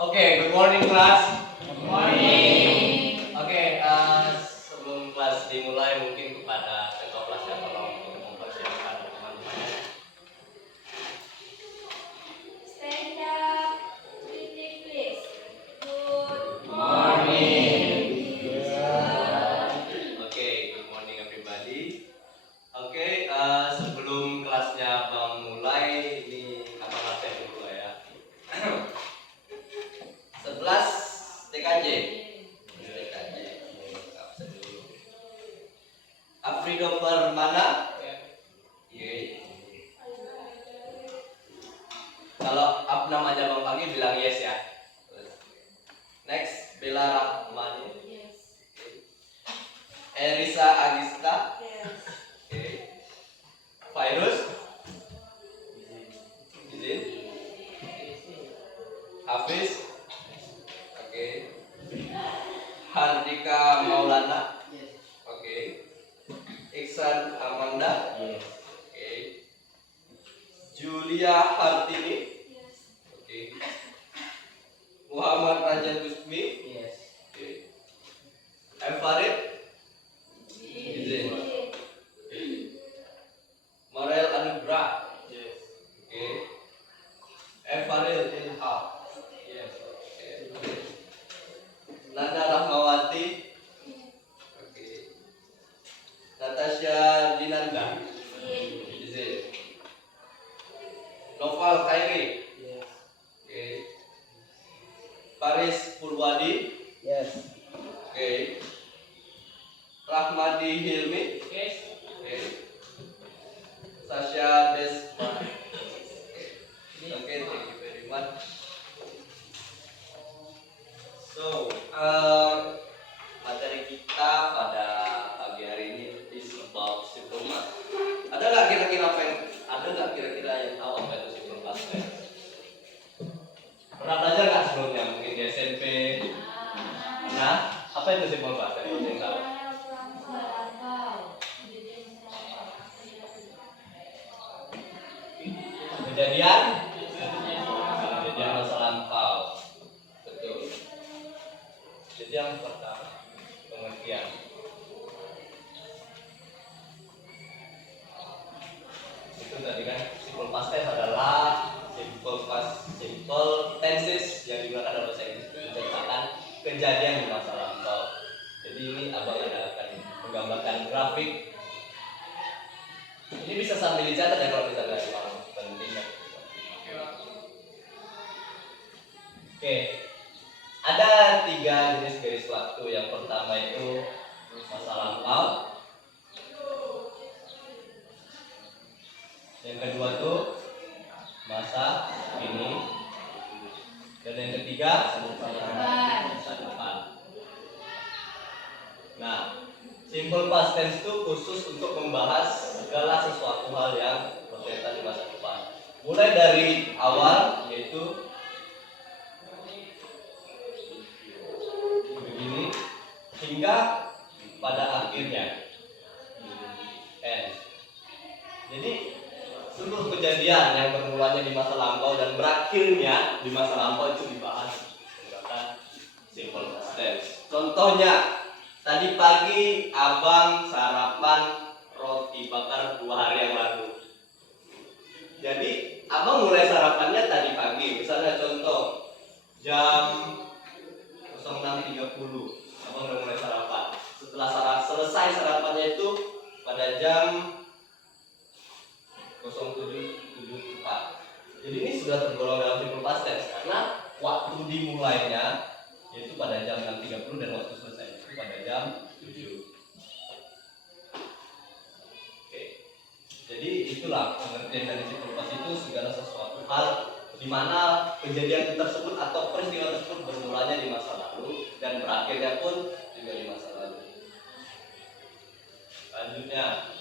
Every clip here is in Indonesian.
Oke, good morning kelas. Good morning. Oke, sebelum kelas dimulai mungkin kepada ketua kelasnya tolong untuk mempersiapkan teman-temannya. Stand up. Repeat, please. Good Morning. Oke, good morning everybody. Oke, sebelum kelasnya Bang mulai, ini abang absen dulu ya. 11 TKJ. Absen dulu. Afrido Permana. Iya. Kalau up namanya Bang panggil bilang yes ya. Next, Bella Rahmani. Yes. Erisa Agista. Yes. Oke. Virus. Izin. Hafiz. Oke. Hardika Maulana. Oke. Iksan Amanda. Oke. Julia Hartini. Yes. Oke. Muhammad Raja Gusmi. Oke. Farid. Izin. Morel Anugrah. Oke. Faril Ilham. Oke. Nanda Rahmawati. Oke. Natasha Dinanda. Izin. Noval Khairi. Oke. Faris Purwadi. Oke. Rahmadi Hilmi. Oke. Sasha Desma. Oke, thank you very much. So, materi kita pada pagi hari ini is about simple math. Ada nggak kira-kira yang tahu apa itu simple past tense? Pernah belajar nggak sebelumnya? Mungkin di SMP. Nah, apa itu simple past tense? Yang tahu? Kejadian masa lampau. Betul. Jadi yang pertama, pengertian. Itu tadi kan simple past tense adalah simple tenses yang digunakan dalam bahasa Inggris untuk menceritakan kejadian di masa lampau. Jadi ini abang akan menggambarkan grafik. Ini bisa sambil dicatat ya kalau misalnya penting ya. Oke, ada 3 jenis garis waktu. Yang pertama itu masa lampau. Yang kedua tuh masa kini. Dan yang ketiga masa depan. Nah, simple past tense itu khusus untuk membahas segala sesuatu hal yang berkaitan di masa depan. Mulai dari awal yaitu begini hingga pada akhirnya end. Jadi seluruh kejadian yang bermulanya di masa lampau dan berakhirnya di masa lampau itu dibahas menggunakan simple past tense. Contohnya, tadi pagi abang sarapan roti bakar 2 hari yang lalu. Jadi abang mulai sarapannya tadi pagi. Misalnya contoh jam 06.30 abang udah mulai sarapan. Setelah selesai sarapannya itu pada jam 07.74. Jadi ini sudah tergolong dalam simple past tense karena waktu dimulainya yaitu pada jam 6.30 dan waktu selesai itu pada jam 7. Oke. Jadi itulah pengertian dari simple past itu segala sesuatu hal di mana kejadian tersebut atau peristiwa tersebut bermulanya di masa lalu dan berakhirnya pun juga di masa lalu. Selanjutnya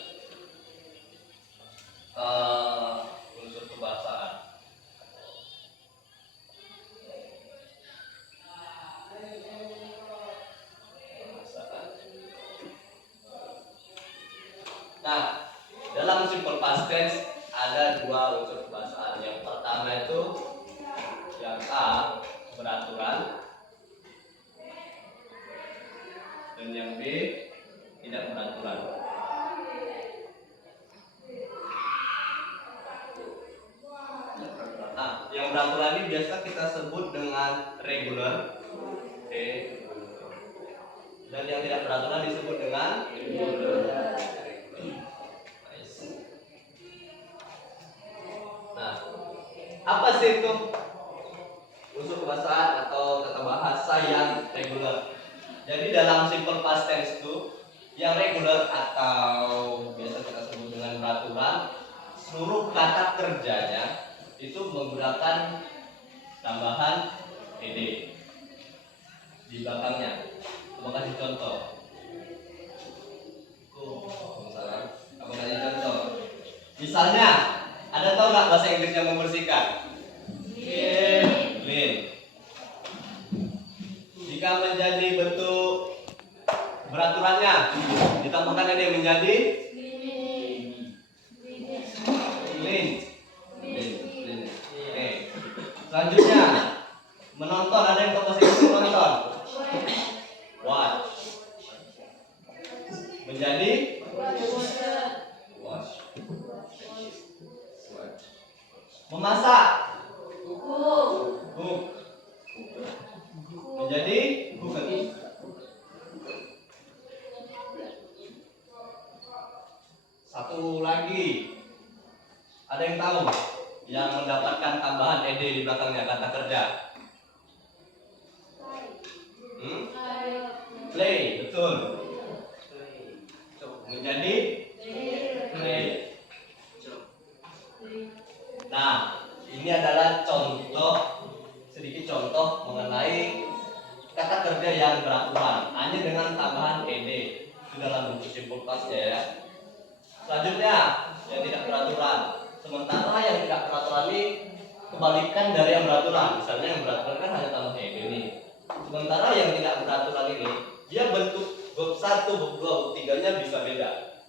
unsur kebahasaan. Nah, dalam simple past tense ada 2 unsur kebahasaan. Yang pertama itu yang A, beraturan. dan yang B tidak beraturan. Nah, yang beraturan ini biasa kita sebut dengan regular, dan yang tidak beraturan disebut dengan irregular. Nice. Nah, apa sih itu unsur kebahasaan atau kata bahasa yang regular? Jadi dalam simple past tense itu yang regular atau biasa kita sebut dengan beraturan, seluruh kata kerjanya itu menggunakan tambahan ed di belakangnya. Coba kasih contoh. Misalnya, apa kasih contoh? Misalnya, ada tahu nggak bahasa Inggris yang membersihkan? Clean. Jika menjadi bentuk beraturannya, ditambahkan ed menjadi clean. Oke. Selanjutnya, menonton, ada yang tahu bahasa Inggris menonton? Watch. Menjadi watch. Memasak. Cook. Menjadi cook. Satu lagi. Ada yang tahu yang mendapatkan tambahan ed di belakangnya kata kerja? Play, betul. Menjadi play. Nah, ini adalah sedikit contoh mengenai kata kerja yang beraturan hanya dengan tambahan ed. Itu dalam bentuk simple past ya. Selanjutnya, yang tidak beraturan. Sementara yang tidak beraturan ini kebalikan dari yang beraturan. Misalnya yang beraturan kan hanya tambah ed ini. Sementara yang tidak beraturan ini, dia bentuk verb 1, verb 2, verb 3-nya bisa beda.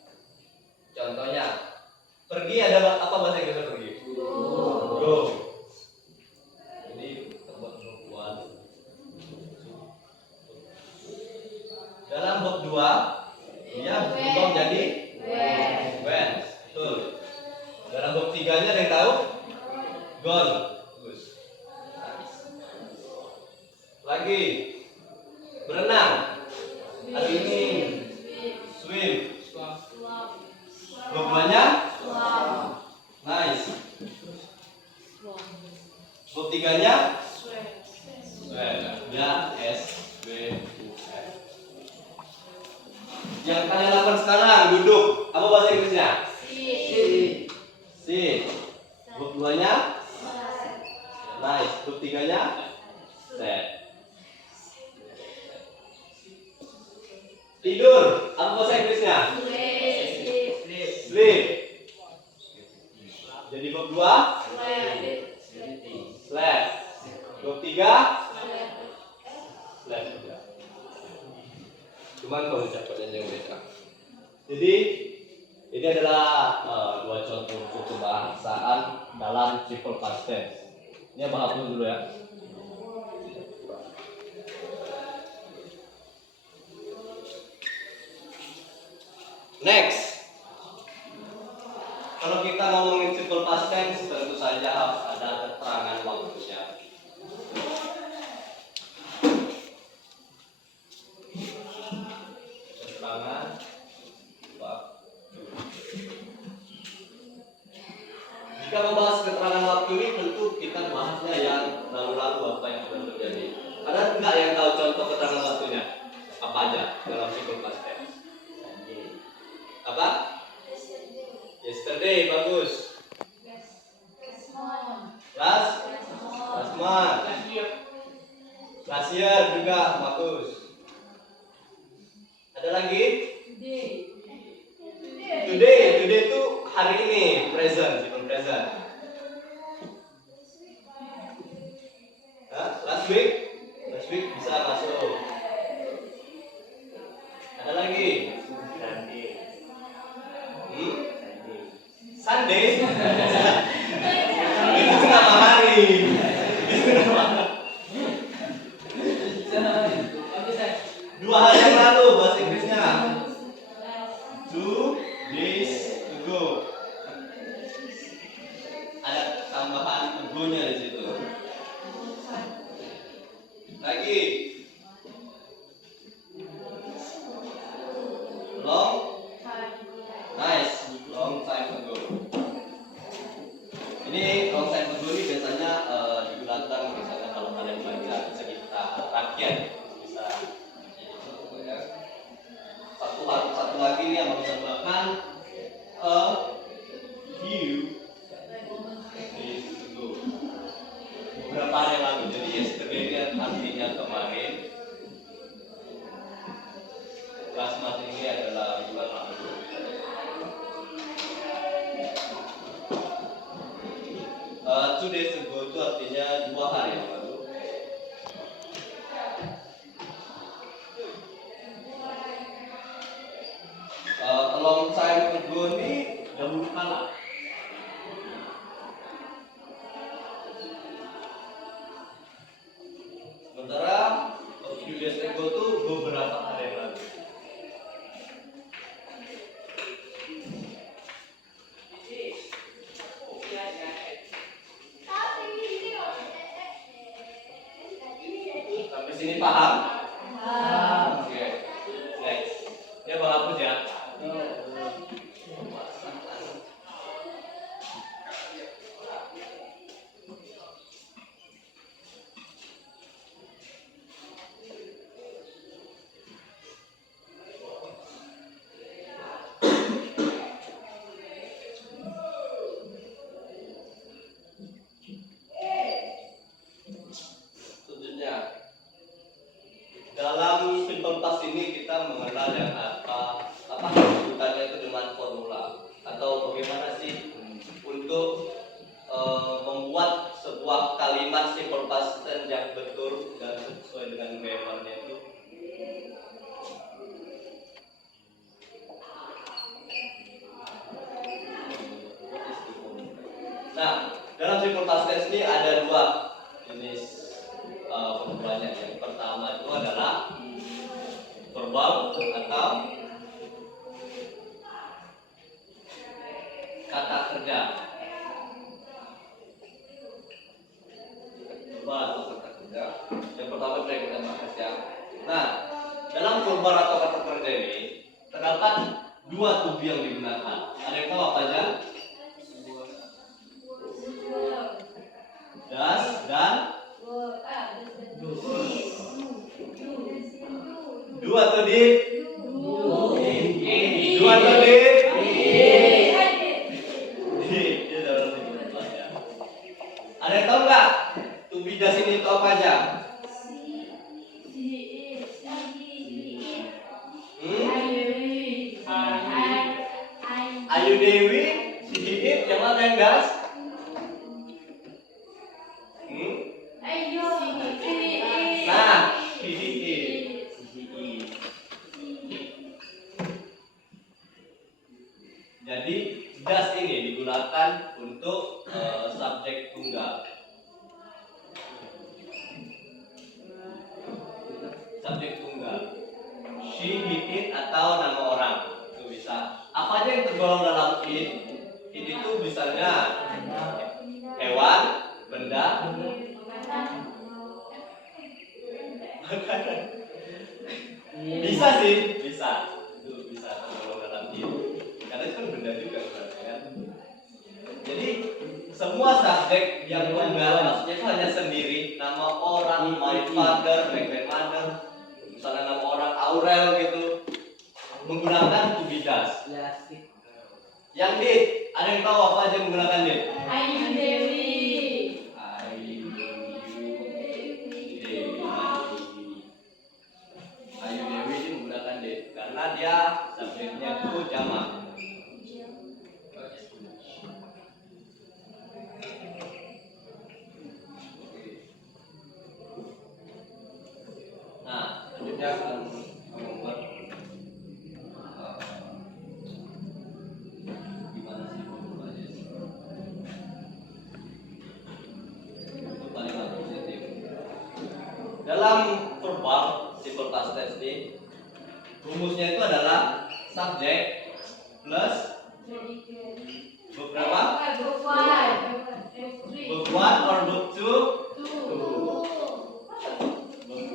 Contohnya, pergi ada apa bahasa Inggrisnya pergi? Go. Jadi kita buat verb 1. Dalam verb 2, dia berubah menjadi went. Betul. Dalam verb 3-nya ada yang tahu? Gone. Bagus. Lagi berenang. Hari ini swim. Verb-nya nice. Verb 3-nya swim. Ya S W U M. Yang kalian lakukan sekarang duduk. Apa bahasa Inggrisnya? Sit. Verb 2-nya nice. Verb 3-nya set. Tidur. Apa bahasa Inggrisnya? Sleep. Jadi verb 2 slept. Verb 3 slept juga. Cuman kalau ucapannya yang beda. Jadi ini adalah dua contoh untuk kebahasaan dalam simple past tense. Ini bahas dulu ya. Next, kalau kita ngomongin simple past tense, tentu saja harus ada keterangan waktunya. Keterangan waktu. Jika membahas keterangan waktu ini, tentu kita bahasnya yang lalu-lalu, apa yang sudah terjadi. Ada nggak yang tahu contoh keterangan waktunya? Apa aja dalam simple past tense? Apa? Yesterday, bagus. Last month. Last year juga bagus. Ada lagi? Today itu hari ini, present, simple present. Last week bisa masuk. Ada lagi? Sunday. Itu nama hari. Dua hari yang lalu bahasa Lagi. Long. Nice. Long time ago. Ini long time ago ini biasanya digunakan misalnya kalau kalian baca bisa kita rakyat bisa ya. Satu lagi nih yang bisa melakukan a few days ago. Beberapa hari yang lalu. Jadi yesterday ini artinya kemarin. Last month ini adalah bulan lalu. 2 days ago itu artinya 2 hari yang lalu. A long time ago ini dahulu kala. Sementara a few days ago itu beberapa hari yang lalu. Sampai sini paham? Oke. Next. Ya Bang hapus ya. Selanjutnya, dalam simple past ini kita mengenal yang apa sebutannya itu dengan formula atau bagaimana sih untuk membuat sebuah kalimat simple past tense yang betul dan sesuai dengan grammarnya itu. Nah, dalam simple past tense ini ada 2 jenis formulanya. Yang pertama itu adalah verbal atau kata kerja. Verbal atau kata kerja. Yang pertama itu yang kita bahas ya. Nah, dalam verbal atau kata kerja ini terdapat 2 to be yang digunakan. Ada yang tahu apa aja? Das dan dua atau di? Dua atau di? Ada yang tahu nggak? To be das ini itu apa aja? Ayu Dewi, si Hidit, yang mana yang das? Nah, Hidit. Jadi das ini digunakan untuk subjek tunggal. Subjek tunggal. She, he, it atau nama orang itu bisa. Apa aja yang tergolong dalam it? It itu misalnya hewan, benda, bisa sih, bisa. Itu bisa tergolong dalam it. Karena itu kan benda juga sebenarnya kan. Jadi semua subjek yang tunggal maksudnya itu hanya sendiri, nama orang, my father, my grandmother, misalnya nama orang Aurel gitu, menggunakan to be das. Yang did, ada yang tahu apa aja menggunakan did? Ayu Dewi. Ayu Dewi ini menggunakan did karena dia subjeknya itu jamak. Nah, selanjutnya akan membuat gimana sih formulanya? Untuk kalimat positif. Dalam verbal simple past tense ini, rumusnya itu adalah subjek plus verb berapa? Verb 1 or verb 2? Verb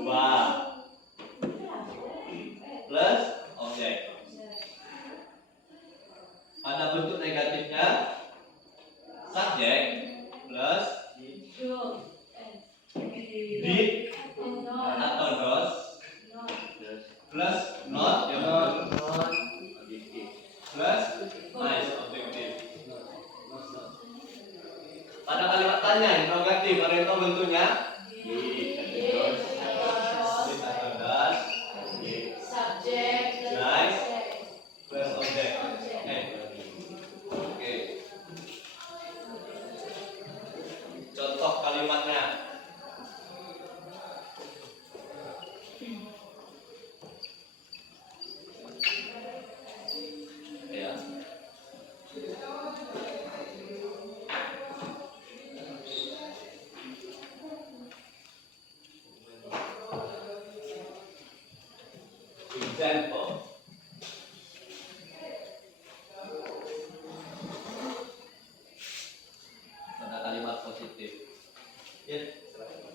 belakangnya? Did Atau does? subject Nice. Plus object. Oke. Contoh kalimatnya. Ya. Example. Pada kalimat positif. Ya, silakan.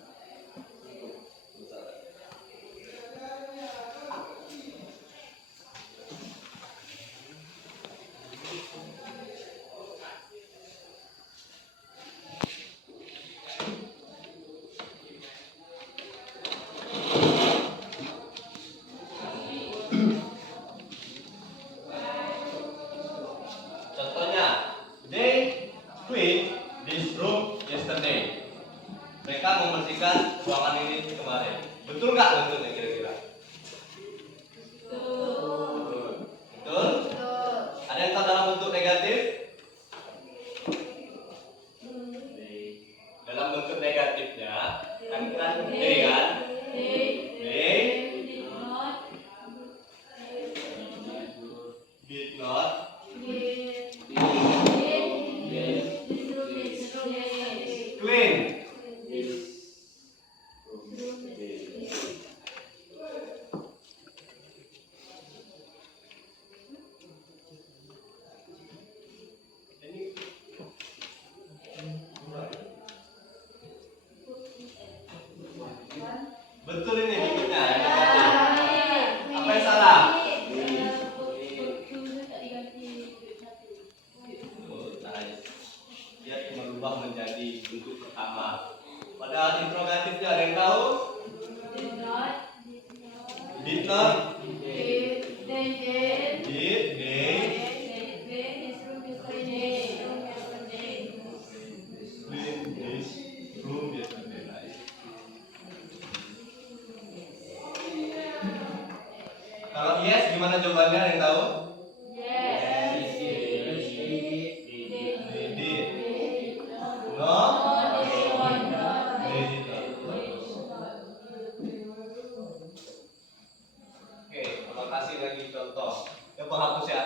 Contohnya, they cleaned this room yesterday. Mereka membersihkan ruangan ini kemarin. Betul nggak bentuknya kira-kira? Betul? Ada yang tahu dalam bentuk negatif? Dalam bentuk negatifnya, kan they kan? They did not clean. Betul ini bentuknya yang negatif. Apa yang salah? Dia merubah menjadi bentuk pertama. Pada interrogatifnya ada yang tahu? Did not, did, they, clean this room yesterday night. Kalau yes, gimana jawabannya? Ada yang tahu? They did. No? They did not. Oke, terima kasih lagi contoh. Ya, penghapus ya.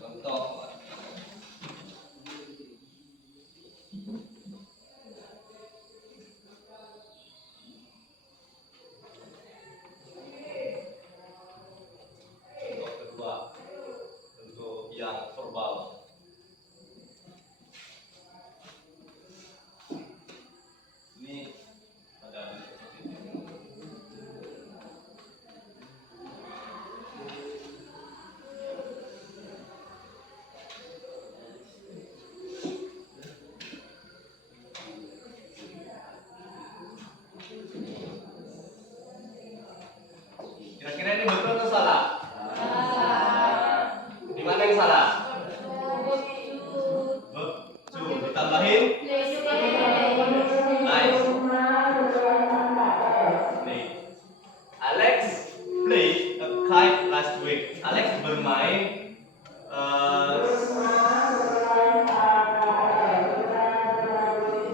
Contoh. Contoh kedua, untuk yang verbal. Ini pada bentuk positif. Kira-kira ini betul atau salah? Di mana yang salah? Betul. Ditambahin. Nice. Nih. Alex played a kite last week. Alex bermain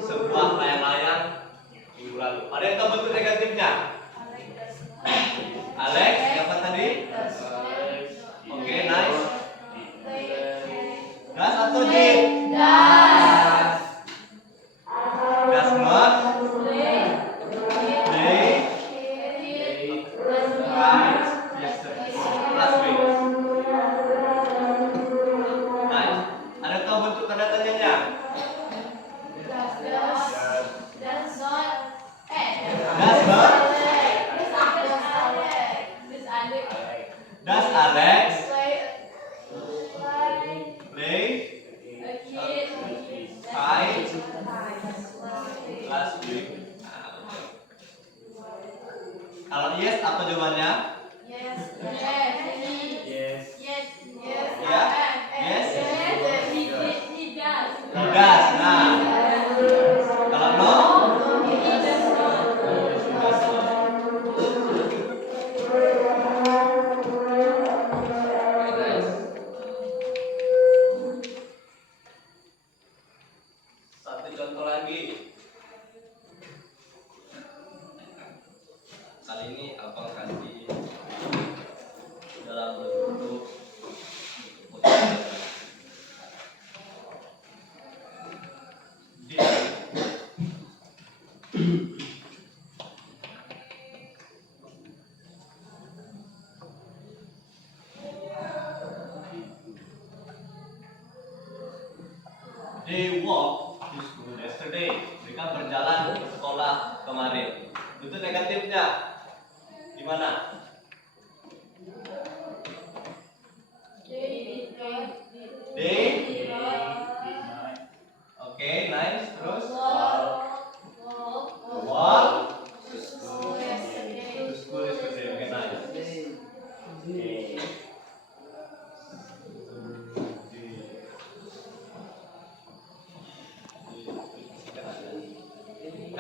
sebuah layang-layang minggu lalu. Ada yang tahu bentuk negatifnya? Alex, siapa tadi? Oke, nice. Das atau did? Does not play kite yesterday. Last week. Nice. Ada yang tahu bentuk tanda tanyanya? Does not? Does Alex play kite last week? Kalau yes, apa jawabannya? Yes. Ya? Yes? He does. He does. Nah, lagi. Kali ini abang kasih dalam bentuk They walked to school yesterday. Mereka berjalan ke sekolah kemarin. Bentuk negatifnya gimana? They. Oke, nice. Terus walk to school yesterday. Oke, nice.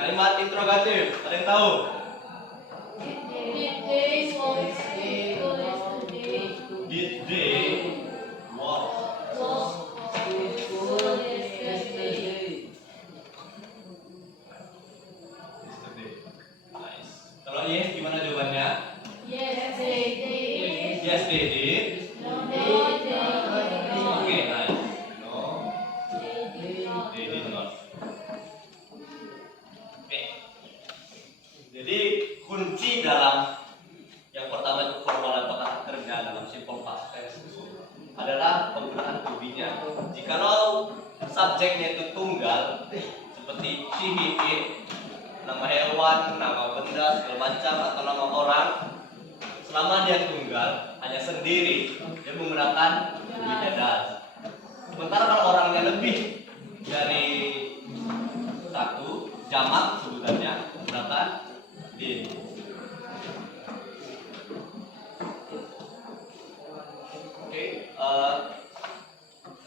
Kalimat interrogatif, ada yang tahu? Did they walk to school yesterday? Nice. Kalau yes, gimana jawabannya? Yes, they did. Yes, they did. No, they did not. Okay, nice. No, They did not. they did not. Oke. Jadi kunci dalam yang pertama itu formal atau kata kerja dalam simple past tense adalah penggunaan to be-nya. Jikalau subjeknya itu tunggal seperti she, he, it, nama hewan, nama benda, segala macam atau nama orang, selama dia tunggal hanya sendiri dia menggunakan to be-nya does. Sementara kalau orangnya lebih dari satu, jamak sebutannya menggunakan did. Oke,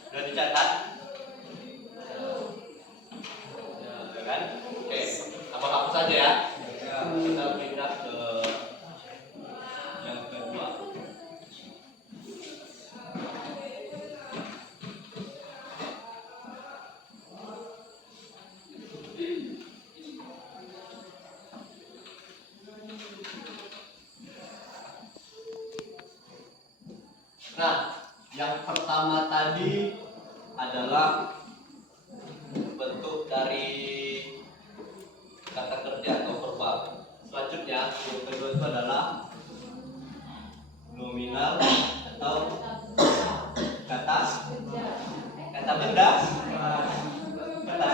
udah dicatat? Ya kan? Oke, apa hapus saja ya? Kita pindah ke yang kedua. Nah, yang pertama tadi adalah bentuk dari kata kerja atau verbal. Selanjutnya, yang kedua itu adalah nominal atau kata benda, kata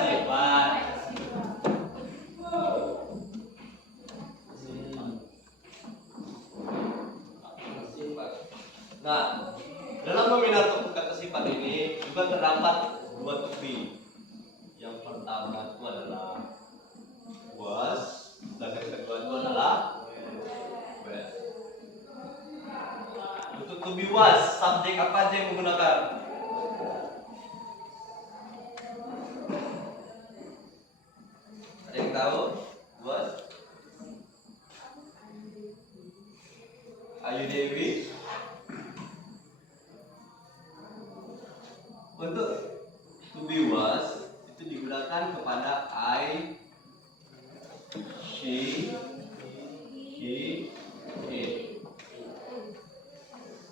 sifat. Nah, dalam nominal atau kata sifat ini juga terdapat dua to be. Yang pertama itu adalah was, dan yang kedua itu adalah were. Untuk to be was, subjek apa aja yang menggunakan? Ada yang tahu? Was? Ayu Dewi? Untuk to be was itu digunakan kepada I, she, he, it.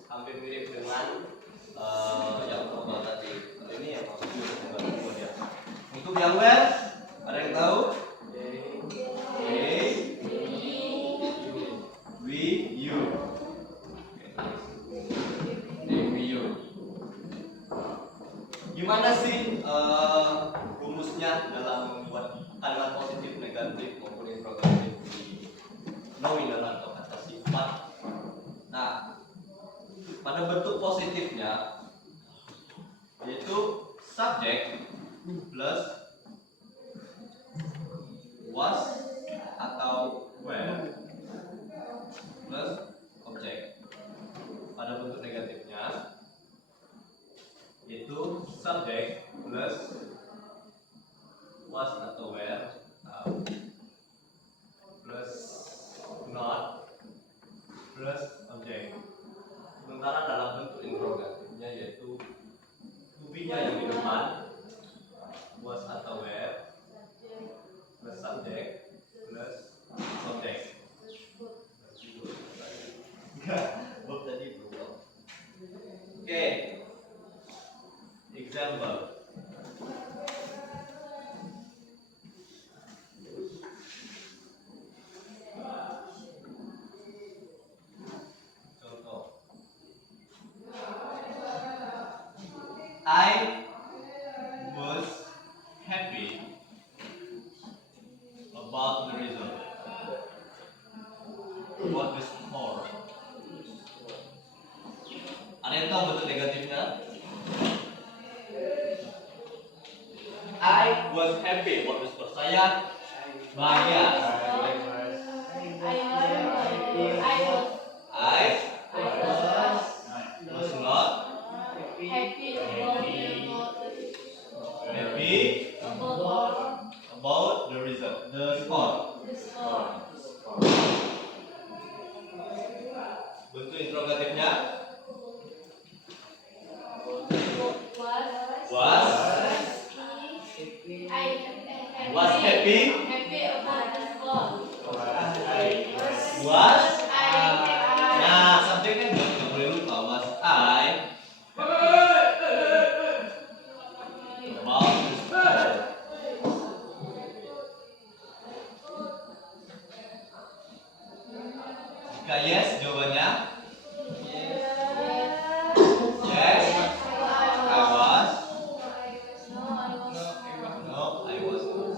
Hampir mirip dengan yang pertama tadi. Kalau ini yang maksudnya dia. Untuk yang were, ada yang tahu? They, we, you. Gimana sih rumusnya dalam membuat kalimat positif, negatif maupun interrogatif di nominal atau kata sifat? Nah, pada bentuk positifnya yaitu subjek plus was atau were plus objek. Pada bentuk negatifnya yaitu subjek plus was atau were plus not plus objek. Sementara dalam bentuk interrogatifnya yaitu to be-nya yang di depan was atau were skor. Saya bahagia. I was not happy about the result, the score. Bentuk interrogatifnya was happy about the score. was. I Nah, subjeknya nggak boleh lupa. Was I about the score? Jika yes, jawabannya yes. I was. No, I was not.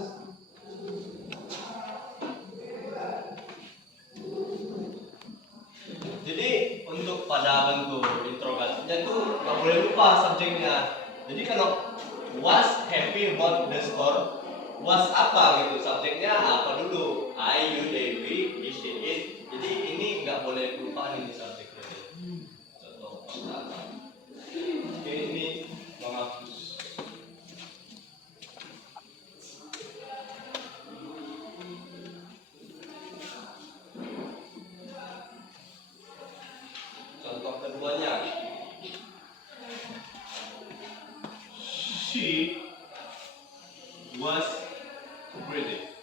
Jadi untuk pada bentuk interrogatifnya itu nggak boleh lupa subjeknya. Jadi kalau was happy about the score, was apa gitu subjeknya apa dulu? I, you, they, we, he, she, it. Jadi ini nggak boleh lupa ini subjeknya. Contoh pertama. Oke, ini menghapus. Contoh keduanya. She was pretty.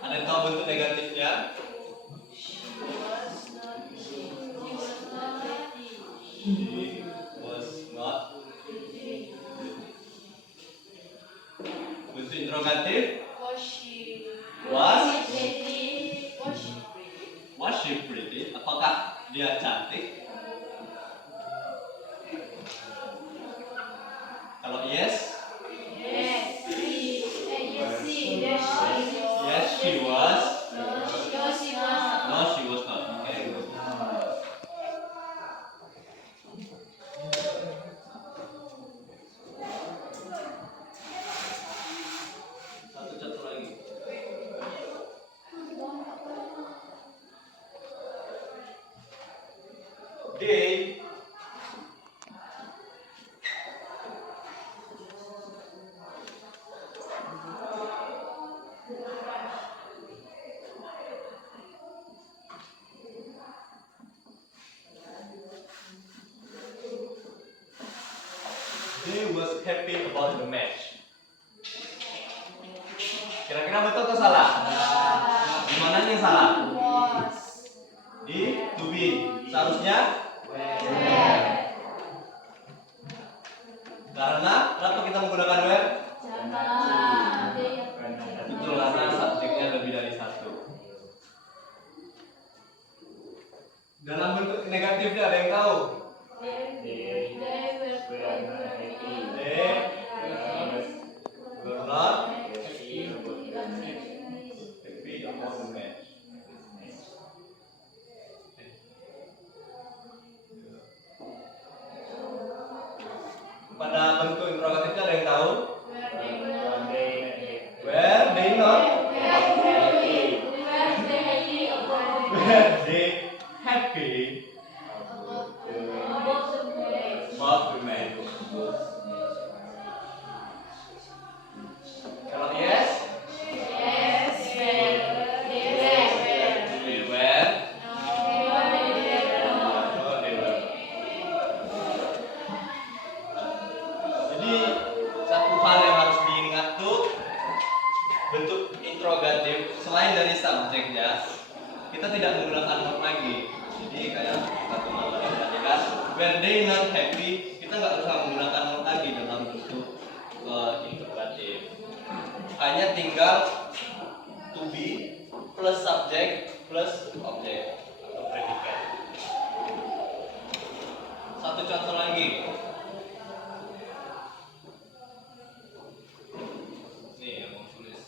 Ada yang tahu bentuk negatifnya? She was not. Bentuk interrogatif was she pretty? Apakah dia cantik? Kalau yes, yes she was. No, she was not. Okay. Satu lagi. They was happy about the match. Kira-kira betul atau salah? Di mana yang salah? Di to be. Seharusnya karena kenapa kita menggunakan where? Betul, karena subjeknya lebih dari satu. Dalam bentuk negatifnya ada yang tahu? They were not happy about the match. Pada bentuk interrogatifnya ada yang tahu? Were they not? Were they happy about the match? Kalau yes, they were. No, they were. Jadi satu hal yang harus diingat tuh bentuk interrogatif selain dari subjeknya kita tidak menggunakan not lagi. Jadi kayak satu materi tadi kan, when they not happy kita nggak usah menggunakan not lagi dalam bentuk interrogatif. Hanya tinggal to be plus subject plus objek atau predikat. Satu contoh lagi. Nih yang mau tulis.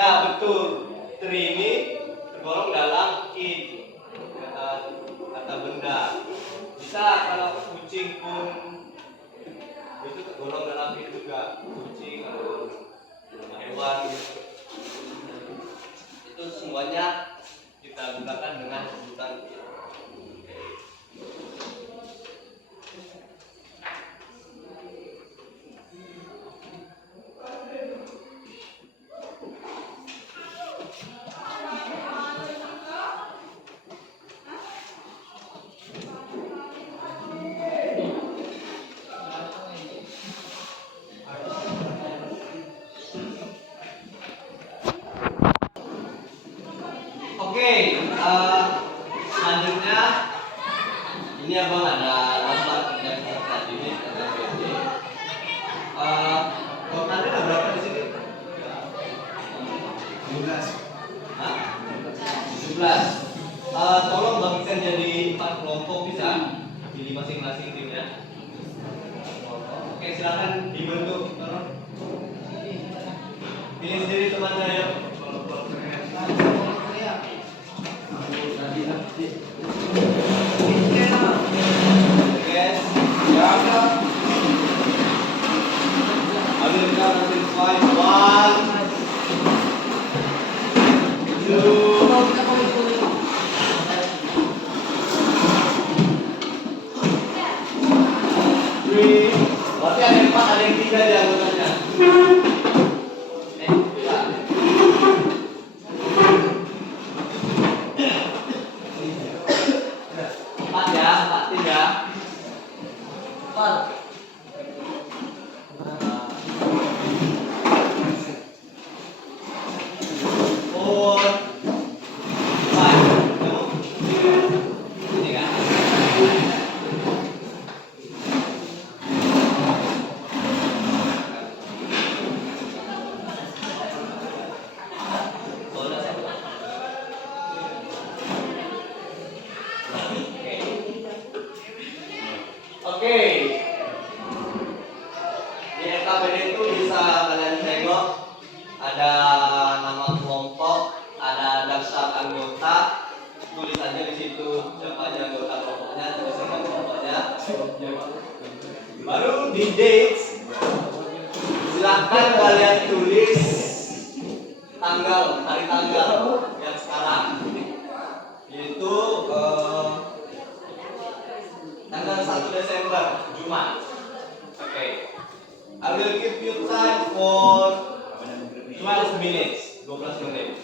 Ya betul. Tree ini tergolong dalam it, kata benda. Bisa kalau kucing pun itu tergolong dalam it juga, kucing atau hewan gitu. Itu semuanya kita gunakan dengan sebutan it. Oke, selanjutnya ini abang ada daftar kerja peserta didik atau PT. Totalnya ada berapa di sini? 17. Hah? 17. Tolong bagikan jadi 4 kelompok bisa pilih masing-masing timnya. Oke, silakan dibentuk. Tolong. Pilih sendiri temannya ya. Berarti ada 4, ada yang 3 di anggotanya. Oke, di SKPD itu bisa kalian tengok ada nama kelompok, ada daftar anggota, tulis aja di situ siapa aja anggota kelompoknya, tulis nama kelompoknya. Baru di dates, silahkan kalian tulis tanggal, hari tanggal yang sekarang, yaitu tanggal 1 Desember, Jumat. Oke. I will give you time for 12 minutes. 12 menit.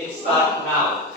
It start now.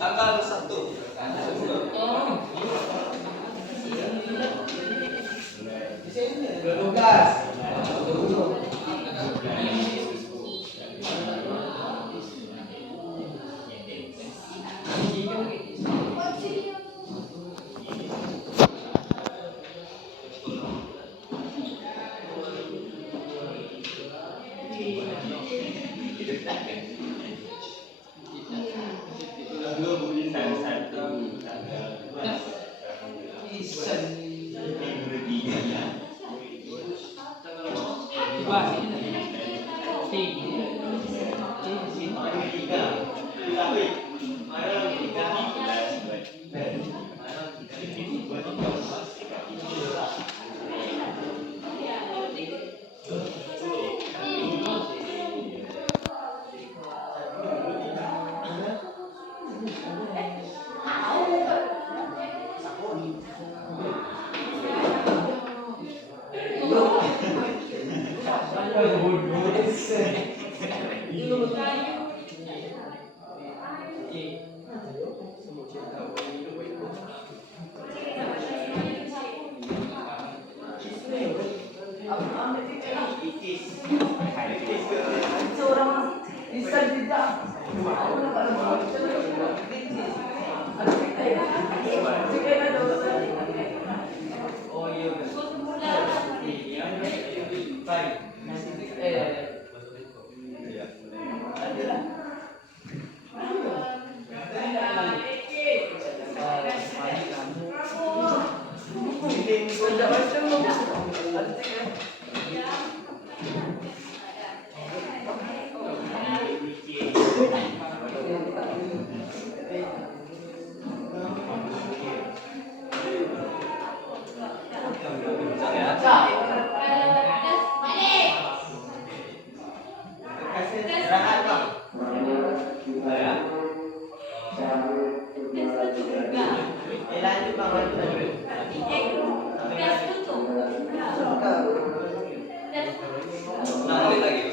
Tanggal 1. Tiga. Nah, lagi.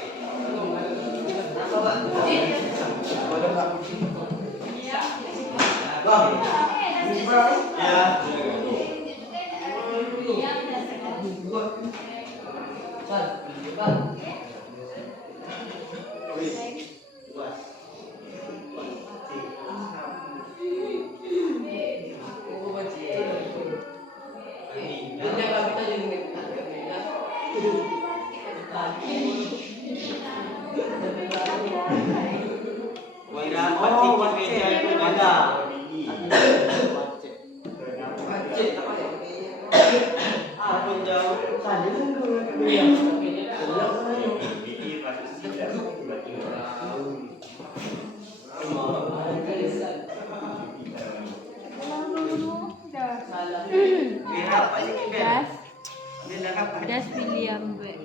Das William Beck.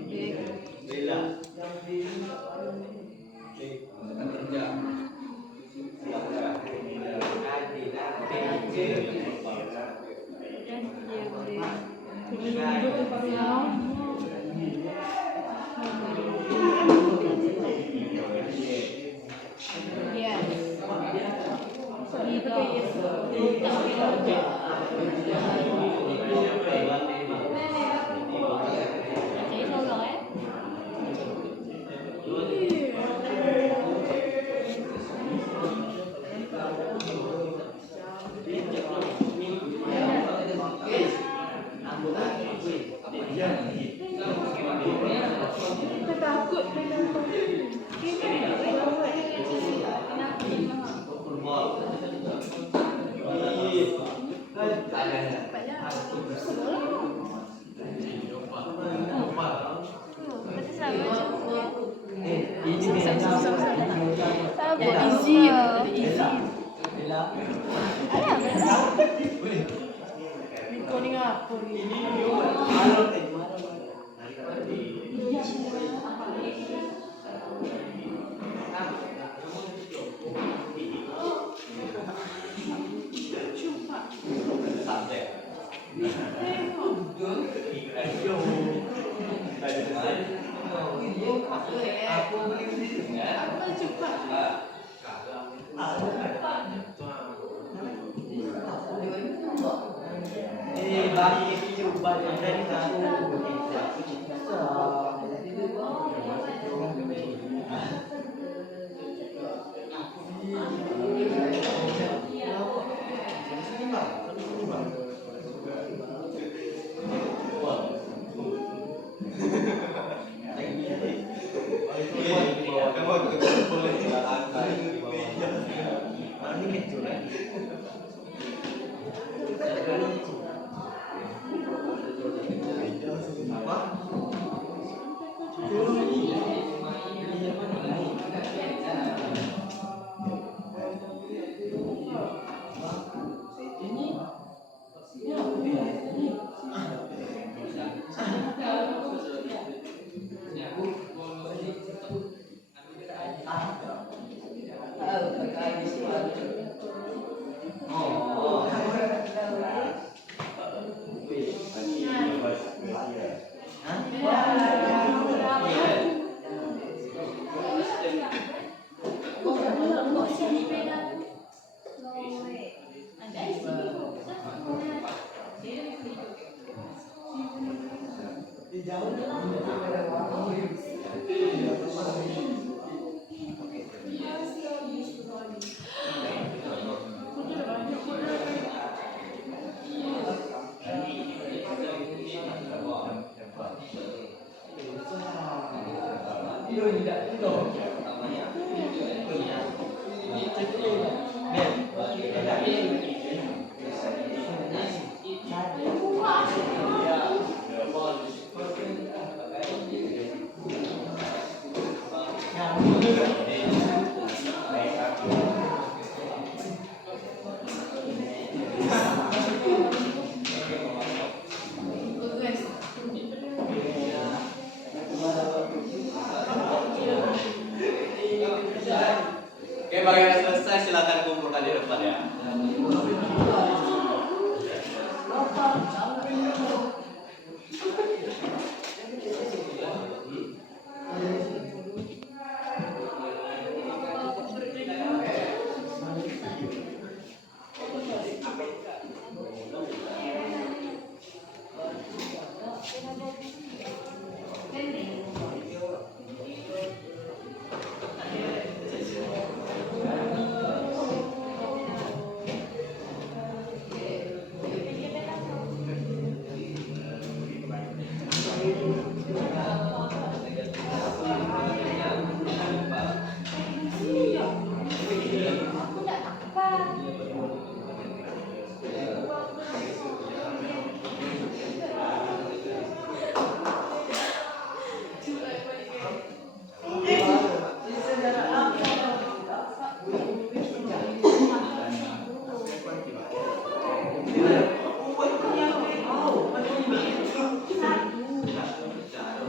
Oke, bagian selesai, silakan kumpulkan di depan ya.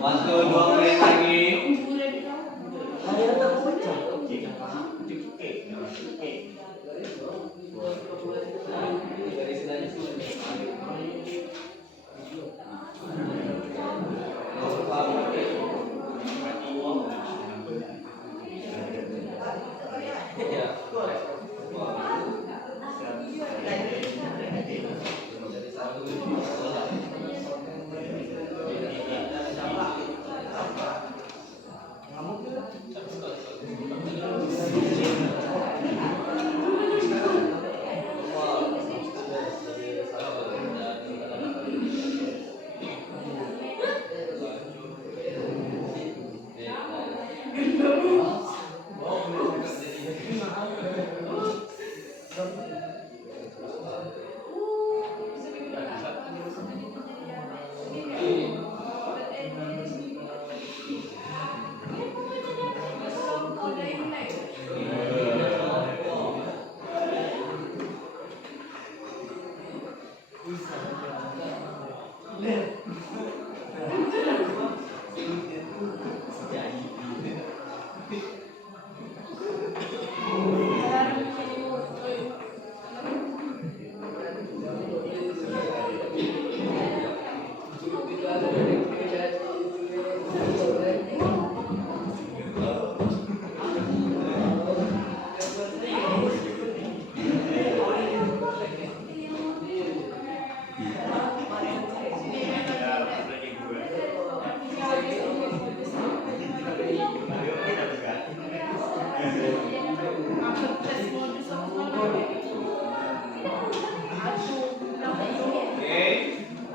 Waktu 2 menit lagi.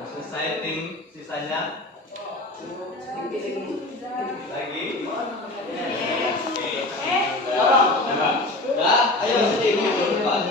Selesai tim sisanya. Lagi. Dah, ayo sini dulu depan.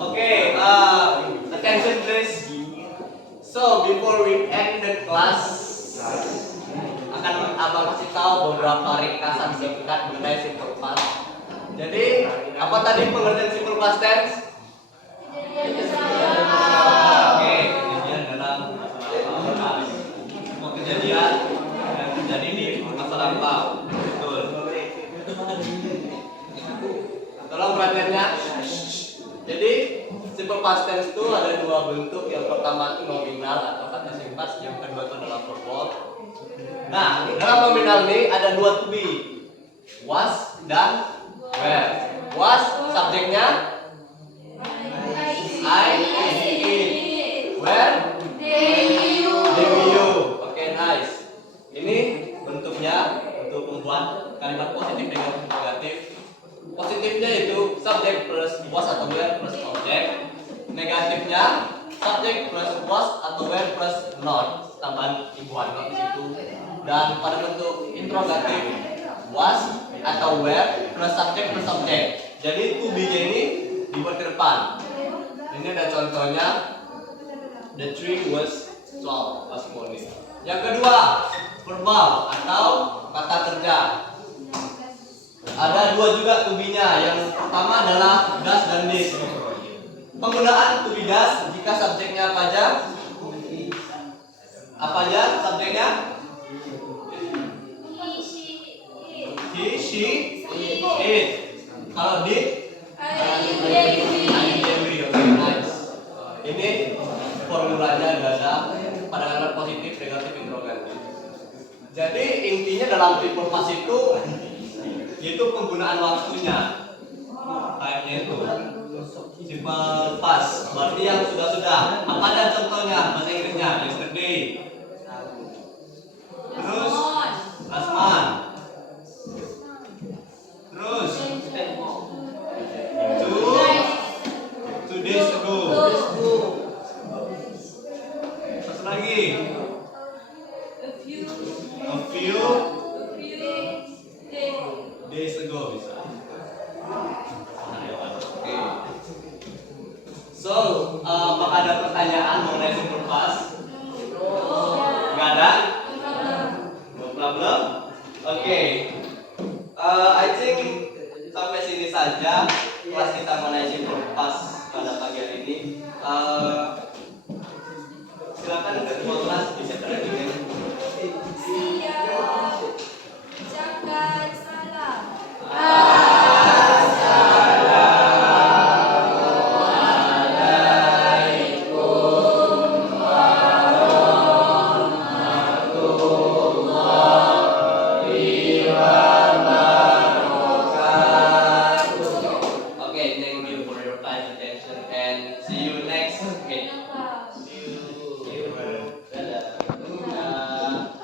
Okay, attention please. So before we end the class, akan abang kasih tahu beberapa ringkasan singkat mengenai simple past. Jadi apa tadi pengertian simple past tense? Oke, kejadian dalam semua kejadian dan tense itu ada dua bentuk. Yang pertama itu nominal atau kata singkat, yang kedua itu adalah verbal. Nah, dalam nominal ini ada dua to be, was dan were. Was subjeknya I, it. Where? They, you. Oke, nice. Ini bentuknya untuk membuat kalimat positif dengan negatif. Positifnya itu subjek plus was atau were plus object. Negatifnya subjek plus was atau were plus not, tambahan imbuhan not di situ. Dan pada bentuk interrogatif was atau were plus subjek plus object. Jadi to be-nya ini dibuat ke depan. Ini ada contohnya. The tree was tall pas morning. Yang kedua, verbal atau kata kerja. Ada dua juga to be-nya. Yang pertama adalah does dan did. Penggunaan to be does jika subjeknya apa aja? Apa aja subjeknya? He, she, it. Kalau did, ini formulanya ada pada kalimat positif, negatif, interrogatif. Jadi intinya dalam simple past itu penggunaan waktunya. Kayaknya itu simple past. Berarti yang sudah-sudah. Apa ada contohnya bahasa Inggrisnya? Yesterday. Terus last month. Terus 2 days ago. Terus lagi a few days ago bisa. Oke. So, apakah ada pertanyaan mengenai simple past? Nggak ada? No problem. Oke. I think sampai sini saja kelas kita mengenai simple past pada pagi hari ini.